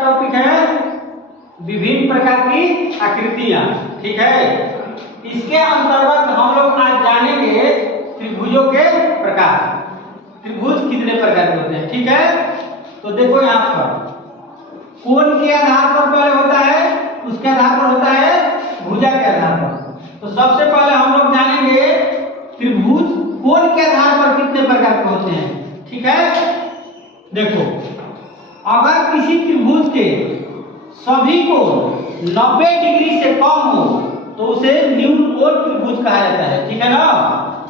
Topic है विभिन्न प्रकार की आकृतियां। ठीक है, इसके अंतर्गत हम लोग आज जानेंगे त्रिभुजों के प्रकार। त्रिभुज कितने प्रकार के होते हैं। ठीक है, तो देखो यहाँ पर कोण के आधार पर पहले होता है, उसके आधार पर होता है भुजा के आधार पर। तो सबसे पहले हम लोग जानेंगे त्रिभुज कोण के आधार पर कितने प्रकार के होते हैं। ठीक है, देखो अगर किसी त्रिभुज के सभी कोण 90 डिग्री से कम हो तो उसे न्यून कोण त्रिभुज कहा जाता है। ठीक है ना,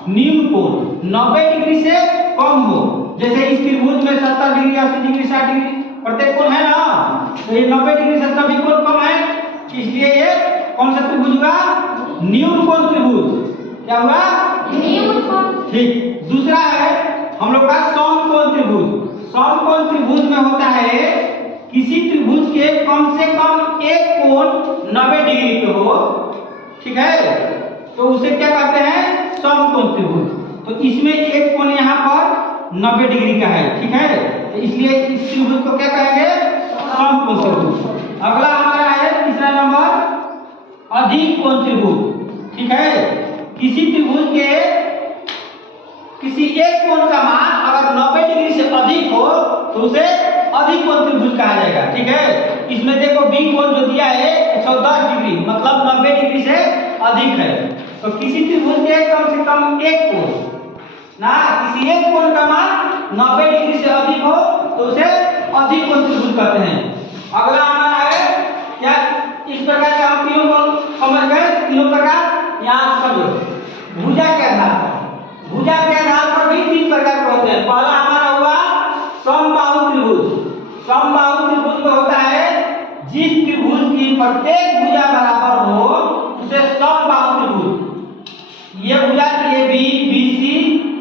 न्यून कोण 90 डिग्री से कम हो। जैसे इस त्रिभुज में 70 डिग्री 80 डिग्री 60 डिग्री प्रत्येक कोण है ना, तो ये 90 डिग्री से सभी कोण कम है, इसलिए ये कौन सा त्रिभुज हुआ? न्यून कोण त्रिभुज। क्या हुआ? न्यून कोण। ठीक, दूसरा है हम लोग का समकोण त्रिभुज। समकोण त्रिभुज में होता है किसी त्रिभुज के कम से कम एक कोण 90 डिग्री पे हो। ठीक है, तो उसे क्या कहते हैं? समकोण त्रिभुज। तो इसमें एक कोण यहाँ पर 90 डिग्री का है। ठीक है, तो इसलिए इस त्रिभुज को क्या कहेंगे? समकोण त्रिभुज। अगला हमारा है तीसरा नंबर अधिक कोण त्रिभुज। ठीक है, किसी त्रिभुज के किसी एक कोण का मान अगर 90 डिग्री से अधिक हो तो उसे अधिक कोण त्रिभुज कहा जाएगा। ठीक है, इसमें देखो बी कोण जो दिया है 110 डिग्री, मतलब 90 डिग्री से अधिक है। तो किसी त्रिभुज के कम से कम एक कोण ना, किसी एक कोण का मान 90 डिग्री से अधिक हो तो उसे अधिक कोण त्रिभुज कहते हैं। अगला हमारा है क्या, इस प्रकार के हम तीनों को समझ गए। तीनों प्रकार यहाँ समझो। भुजा के आधार पर, भुजा के आधार पर भी तीन प्रकार के होते हैं। पहला हमारा हुआ समबाहु त्रिभुज। समबाहु त्रिभुज में होता है जिस त्रिभुज की प्रत्येक भुजा बराबर हो उसे समबाहु त्रिभुज। ये भुजा ए बी बी सी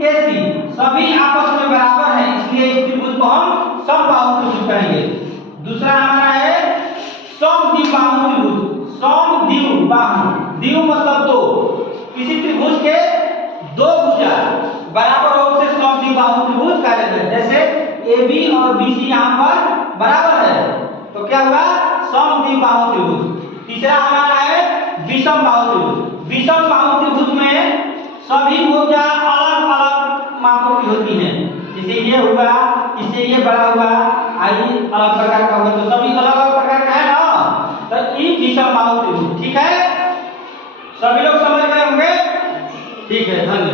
ए सी सभी आपस में बराबर है, इसलिए इस त्रिभुज को हम समबाहु त्रिभुज कहेंगे। दूसरा हमारा है समद्विबाहु त्रिभुज। समद्विबाहु, द्वि मतलब दो, किसी त्रिभुज के दो भुजा बराबर हो उसे समद्विबाहु त्रिभुज कहा जाता है। जैसे ए बी और बी सी यहाँ पर बराबर है तो क्या हुआ? समद्विबाहु त्रिभुज। तीसरा हमारा है विषमबाहु त्रिभुज। विषमबाहु त्रिभुज में सभी भुजा अलग अलग मापों की होती हैं। जैसे ये हुआ, इससे ये बड़ा हुआ, आई अलग प्रकार का हुआ, तो सभी अलग अलग प्रकार का है ना, तो ये विषमबाहु त्रिभुज। ठीक है, सभी लोग समझ गए होंगे? ठीक है, धन्यवाद।